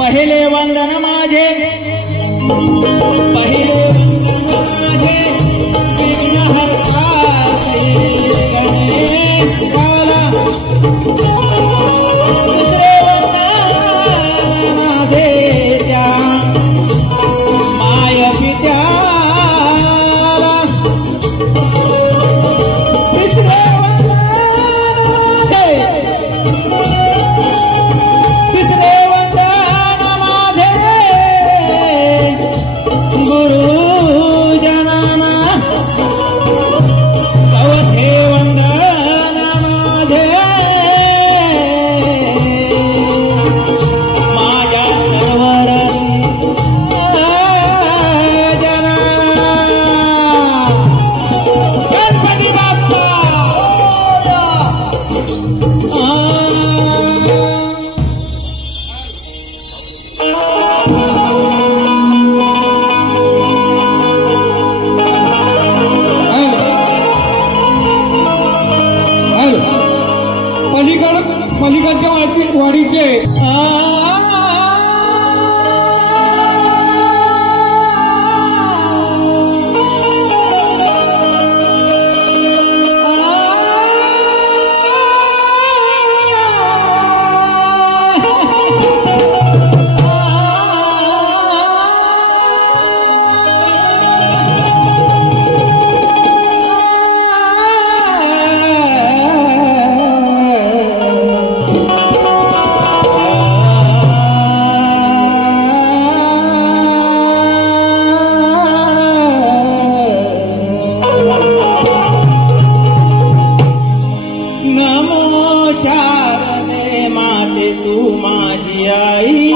पहिले वंदन माझे विघ्नहर्ता गणेश काला दुसरे वंदन माझे त्या माय पित्याला तिसरे पलीकडच्या वाडीचे तू माझी आई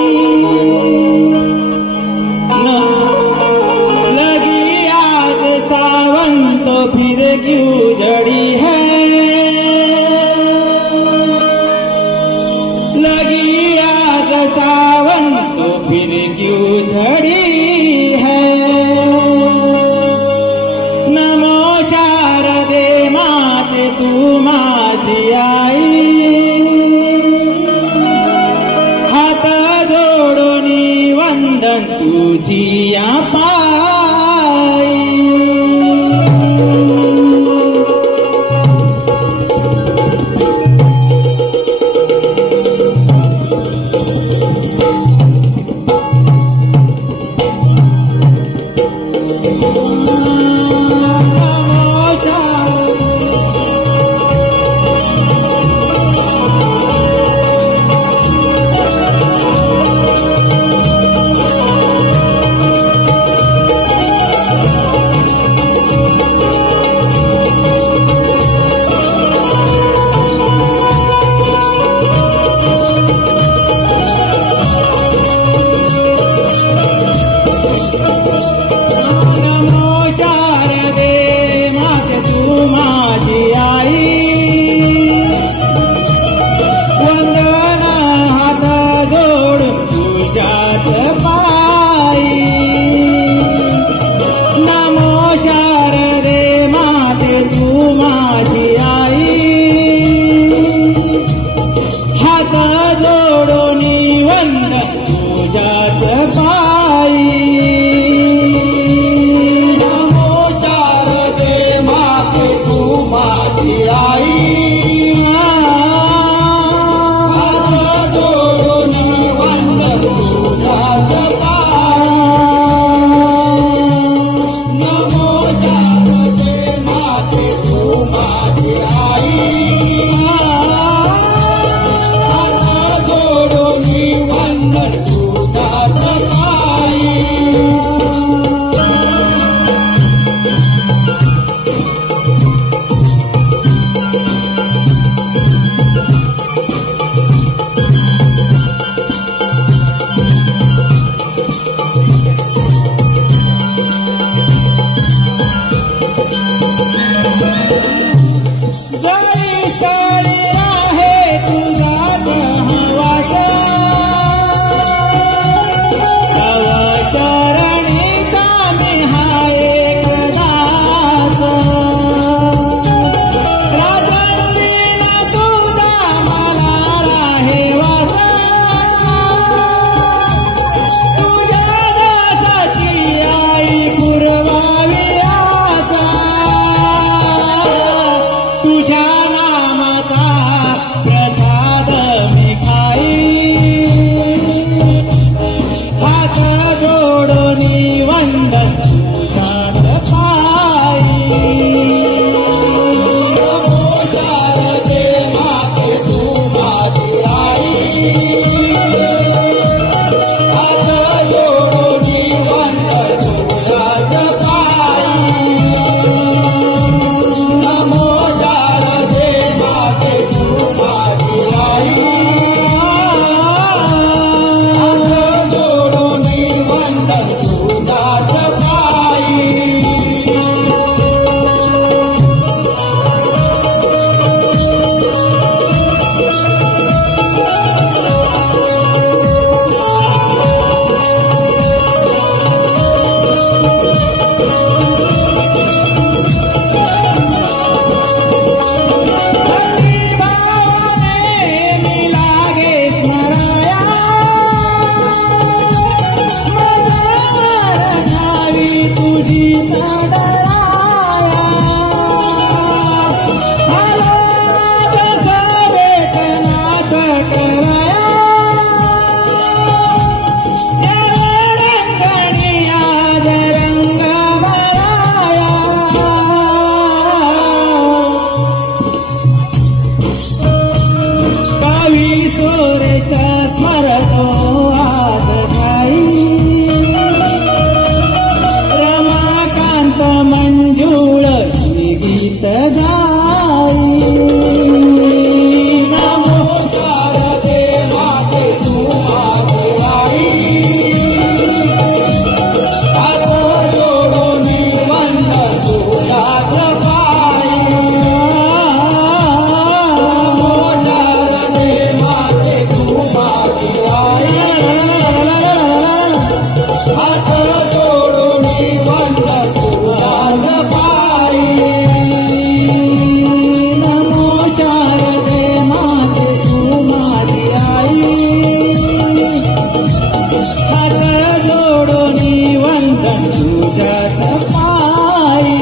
लगी आज सावन तो फिर क्यों जड़ी है लगी आज सावन तो फिर क्यों झड़ी है नमो शारदे माते तू माझी आई तुझी या पाई तुझ्याच पायी नमो वंदन तुझ्यात पायी शारदे माते तू माझी आई हात जोडून वंदन तुझ्यात पायी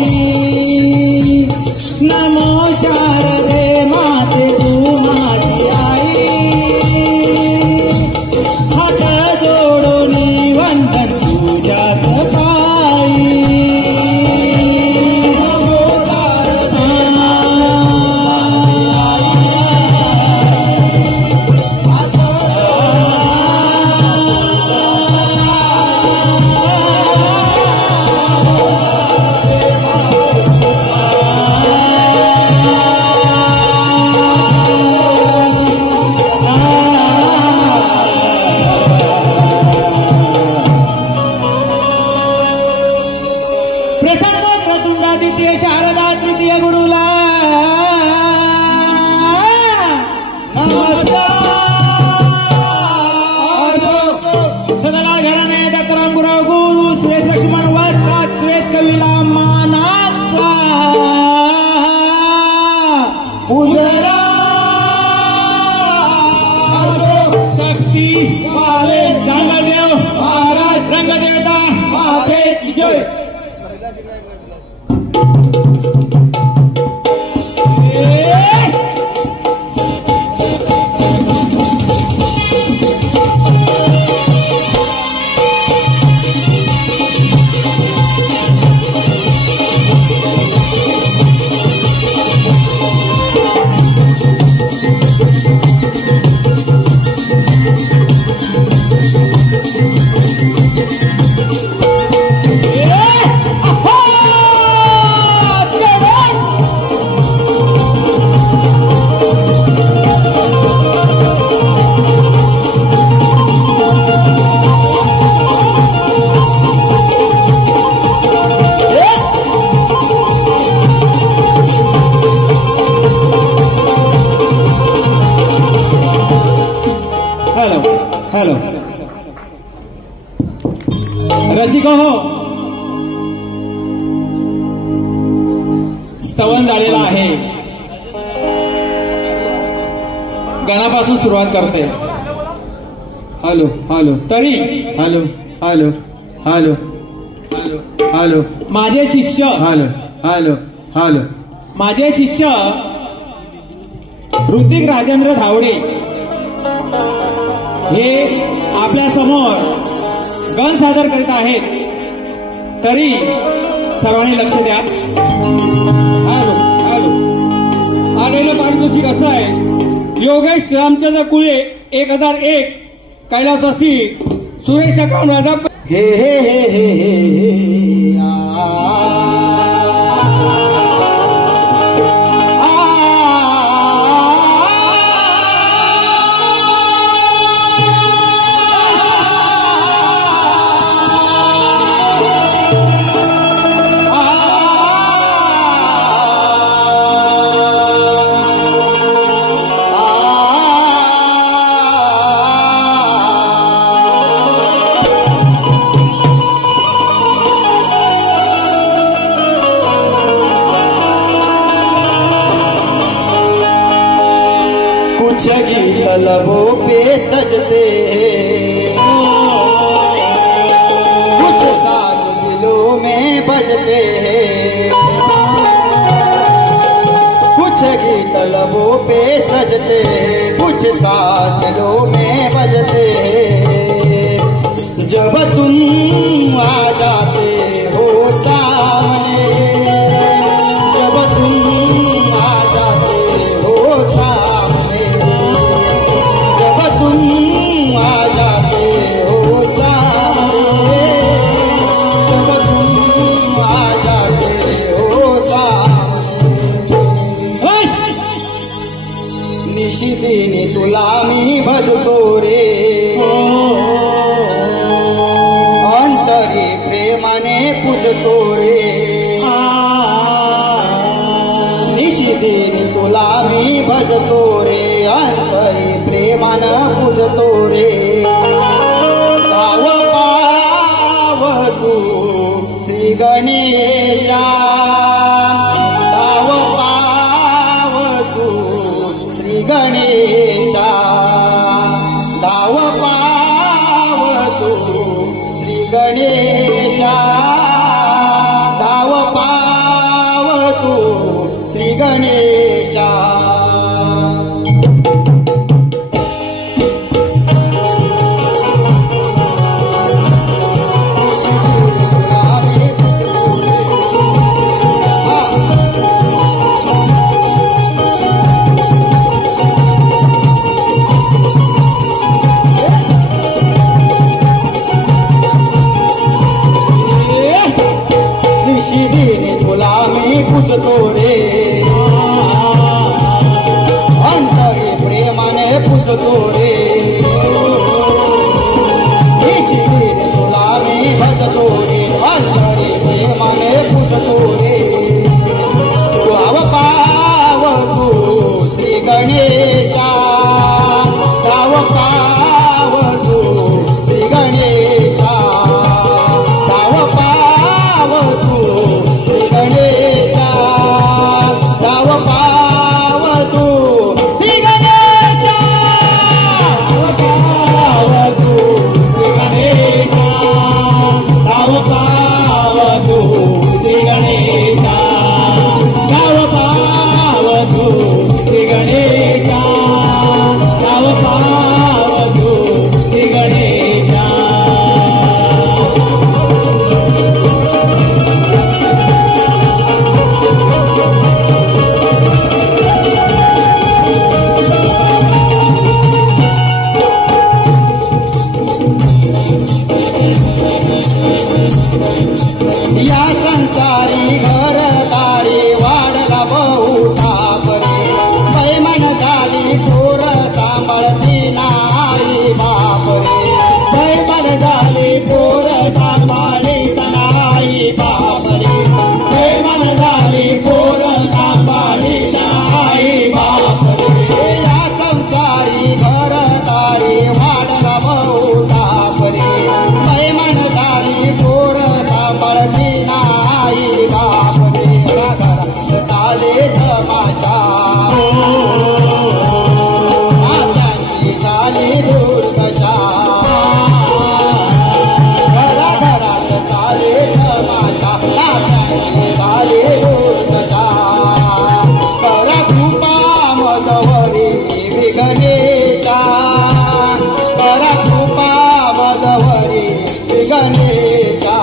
नमो शारदे माते तू माझी आई हात जोडून वंदन तुझ्यात पायी रसिको हो, स्तवन झालेला आहे. गणापासून सुरुवात करते. हॅलो हॅलो तरी hello hello hello hello hello माझे शिष्य हॅलो हॅलो हॅलो माझे शिष्य ऋतिक राजेंद्र धावडे हे आपल्या समोर गण सादर करीत आहेत. तरी सर्वांनी लक्ष द्या. Hello hello. आलेलं पारितोषिक असं आहे. योगेश रामचंद्र कुळे 1001. कैलासवासी सुरेश अकाउंट राजा. हे हे हे हे हे लबों पे सजते हैं, कुछ साज दिलों में बजते हैं, कुछ गीत लबों पे सजते हैं, कुछ साज दिलों में बजते हैं. जब तुम आ जाते हो सामने, जब तुम आ जाते हो सामने, तुम आ जाते हो सामने, जब तुम आ जाते हो सामने. निशिदिनी तुला मी भजतो रे, अंतरी प्रेमाने पूजतो रे. निशिदिनी तुला मी भजतो रे, अंतरी प्रेमान पूजतो रे. गाव पाव तू श्री गणेशा, गाव पाव तू श्री गणेशा, गाव पाव तू श्री गणेशा, गाव पाव तू श्री गणेशा. पूजतो रे, अंतरी प्रेमाने पूजतो रे. तुला मी भजतो रे, अंतरी प्रेमाने पूजतो रे. गाव पाव तू श्री गणेशा, गाव पाव तू श्री गणेशा, गाव पाव तू श्री गणेशा, गाव पाव तू श्री गणेशा, गाव पाव तू श्री गणेशा, गाव पाव तू श्री गणेशा, गाव पाव तू श्री गणेशा, गाव पाव तू श्री गणेशा. या संसारी घरदारी वाढला बहु ताप रे, पैमान झाली थोर सांभाळती नाही बाप रे, पैमान झाली थोर सांभाळीत नाही बाप रे, पैमान झाली थोर सांभाळीत नाही बाप रे. या संसारी घरदारी वाढला बहु ताप रे, पैमान झाली थोर सांभाळती नाही बाप रे. घरात चाले तमाशा, नात्यांची झाली दुर्दशा, घराघरात चाले तमाशा, नात्यांची झाली दुर्दशा. करा कृपा मजवरी विघ्नेशा, करा कृपा मजवरी विघ्नेशा,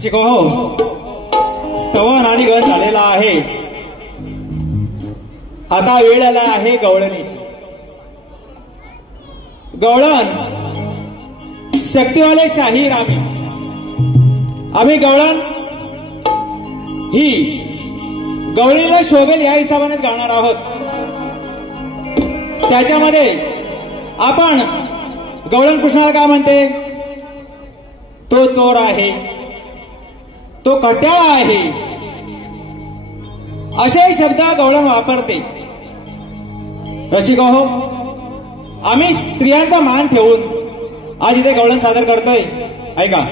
रसिक हो, स्तवन आणि गण झालेला आहे. आता वेळ आला आहे गवळणीची. गवळण शक्तिवाले शाही रामी. आम्ही गवळण ही गवळीला शोभेल या हिशोबाने गाणार आहोत. त्याच्यामध्ये आपण गवळण कृष्णाला काय म्हणते? तो चोर आहे, तो कट्याळा आहे, असे शब्द गवळण वापरते. रसिक हो, आम्ही स्त्रियांचा मान ठेवून आज इथे गवळण सादर करतोय. ऐका.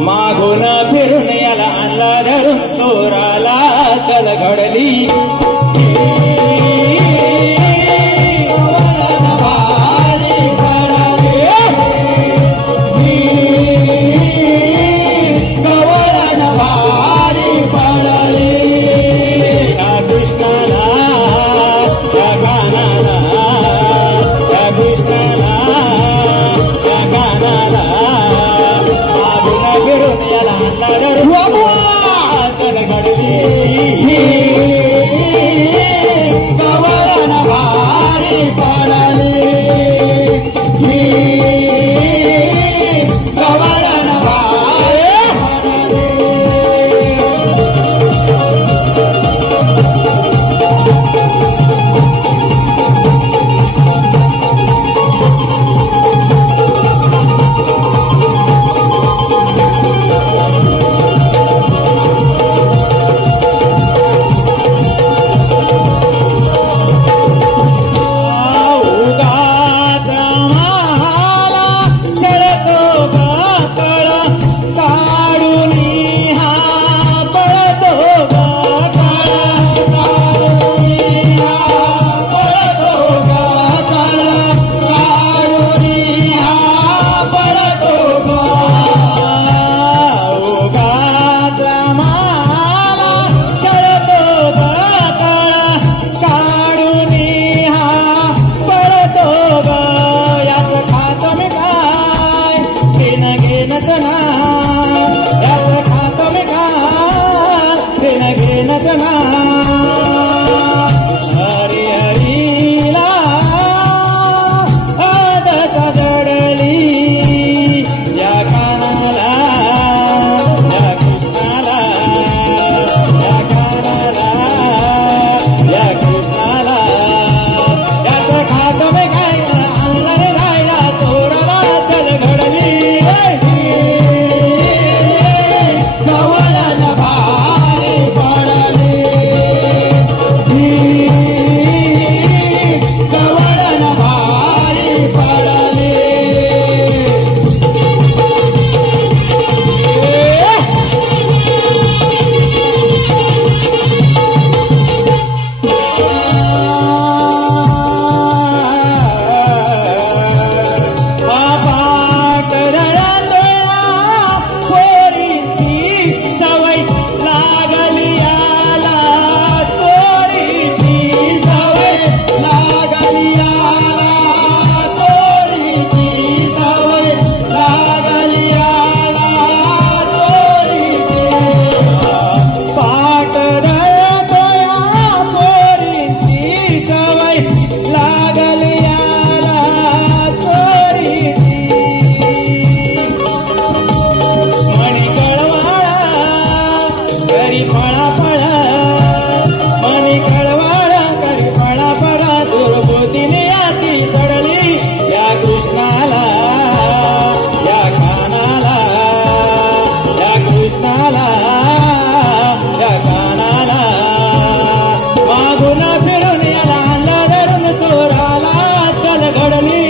मागून फिरून याला आणला धरून चोराला कल घडली. कृष्णाला या कानाला मागून फिरून याला आणला धरून चोराला चल घडली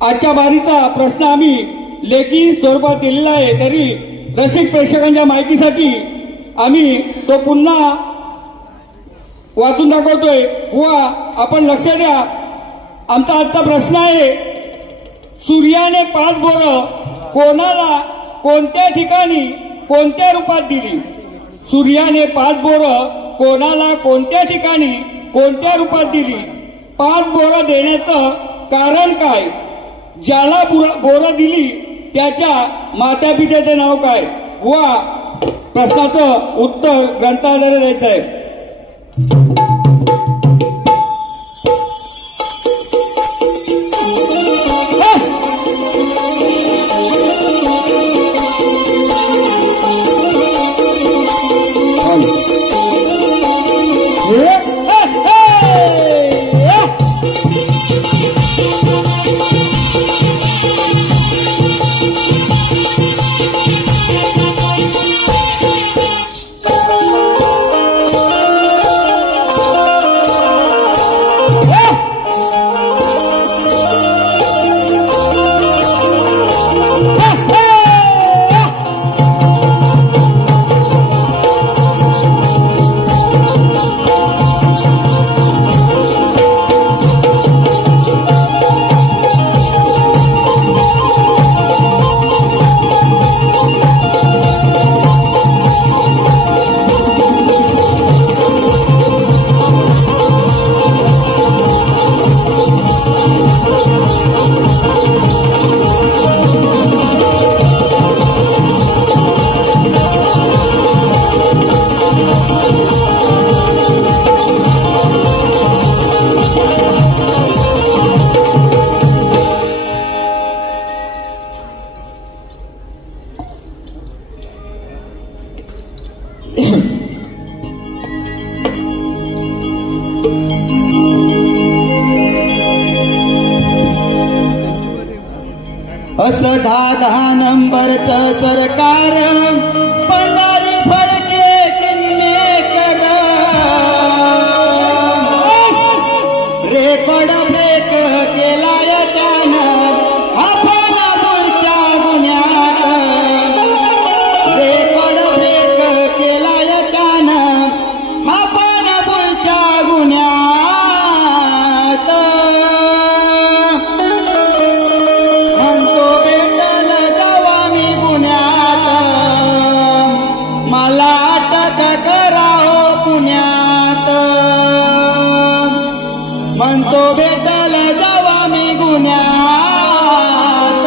आजच्या बारीचा प्रश्न आम्ही लेखी स्वरूपात दिलेला आहे, तरी रसिक प्रेक्षकांच्या माहितीसाठी आम्ही तो पुन्हा वाचून दाखवतोय. बुवा आपण लक्ष द्या. आमचा आजचा प्रश्न आहे, सूर्याने 5 बोरं कोणाला कोणत्या ठिकाणी कोणत्या रूपात दिली? सूर्याने 5 बोरं कोणाला कोणत्या ठिकाणी कोणत्या रूपात दिली? 5 बोरं देण्याचं कारण काय? ज्याला बोरं दिली त्याच्या मातापित्याचे नाव काय? बुवा प्रश्नाचं उत्तर ग्रंथाद्वारे द्यायचं आहे. कसं 10-10 नंबरचं सरकार पगारी फडके निमेकर रेकॉर्ड ब्रेक केलाय त्यानं आपण बोलच्या गुन्ह्यात रेकॉर्ड ब्रेक केलाय त्यानं आपण बोलच्या गुन्ह्यात म्हणतो भेटल जावा मी गुन्ह्यात मला अटक करावं पुण्यात म्हणतो भेटल जावा मी गुन्ह्यात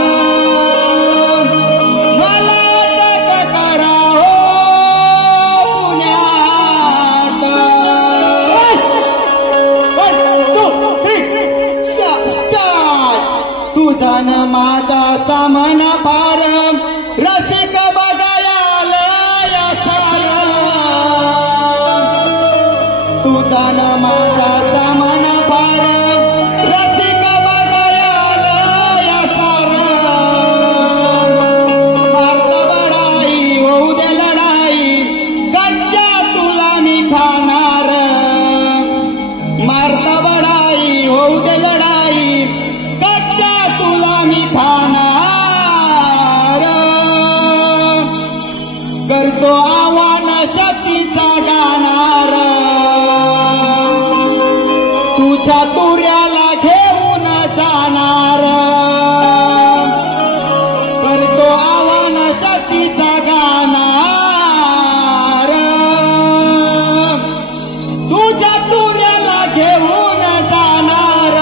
मला अटक करावं पुण्यात तुझा न माझा सामना फार रसिक बघायला तुझा न माझा सामना फार रसिक बघायला मारता बडाई होऊ दे लढाई कच्च्या तुला मी खाणार मारता बडाई होऊ दे लढाई कच्च्या तुला मी खाणार करतो आव्हान शक्तीचा गाणार तुझ्या तुऱ्याला घेऊन जाणार करतो आव्हान शक्तीचा गाणार तुझ्या तुऱ्याला घेऊन जाणार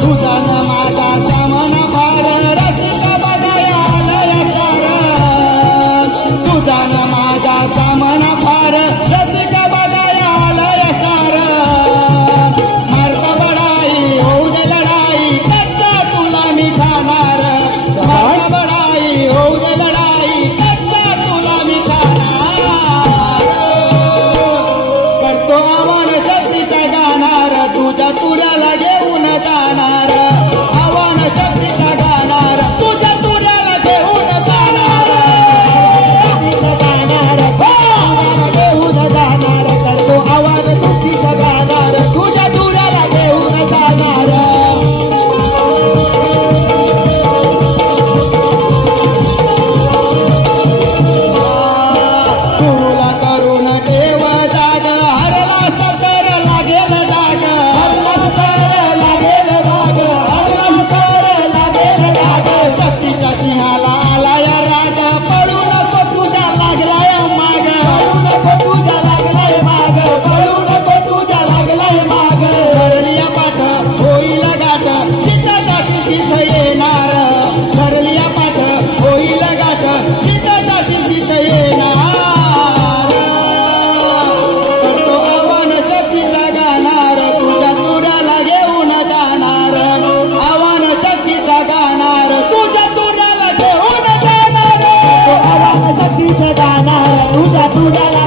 तुझा न माझा सामना फार रसिक बघायला तुझा न माझा सामना फार रसिक बघायला मारता बडाई होऊ दे लढाई कच्चा तुला मी खाणार मारता बडाई होऊ दे लढाई कच्चा तुला मी खाणार करतो आव्हान शक्तीचा गाणार तुझ्या तुऱ्याला घेऊन जाणार आव्हान शक्तीचा गाणार तुझ्या तुऱ्याला घेऊन जाणार घेऊन जाणार करतो आव्हान शक्तीचा गाणार तुझ्या तुऱ्याला घेऊन जाणार तुला करून ठेव जाग हरला सतर लागेल जाग हरला सतर लागेल जाग हरला सतर लागेल जाग शक्तीच्या सिंहाला आलाय राग पळू नको तुझ्या लागलाय माग पळू नको तुझ्या लागलाय माग पळू नको तुझ्या लागलाय माग धरलिया पाठ होईल गाठ तिथं जाती तिथं येणार धरलिया पाठ होईल गाठ तिथं जाती तिथं येणार करतो आव्हान शक्तीचा गाणार तुझ्या तुऱ्याला घेऊन जाणार आव्हान शक्तीचा गाणार तुझ्या तुऱ्याला घेऊन जाणार आव्हान शक्तीचा गाणार तुझ्या तुऱ्याला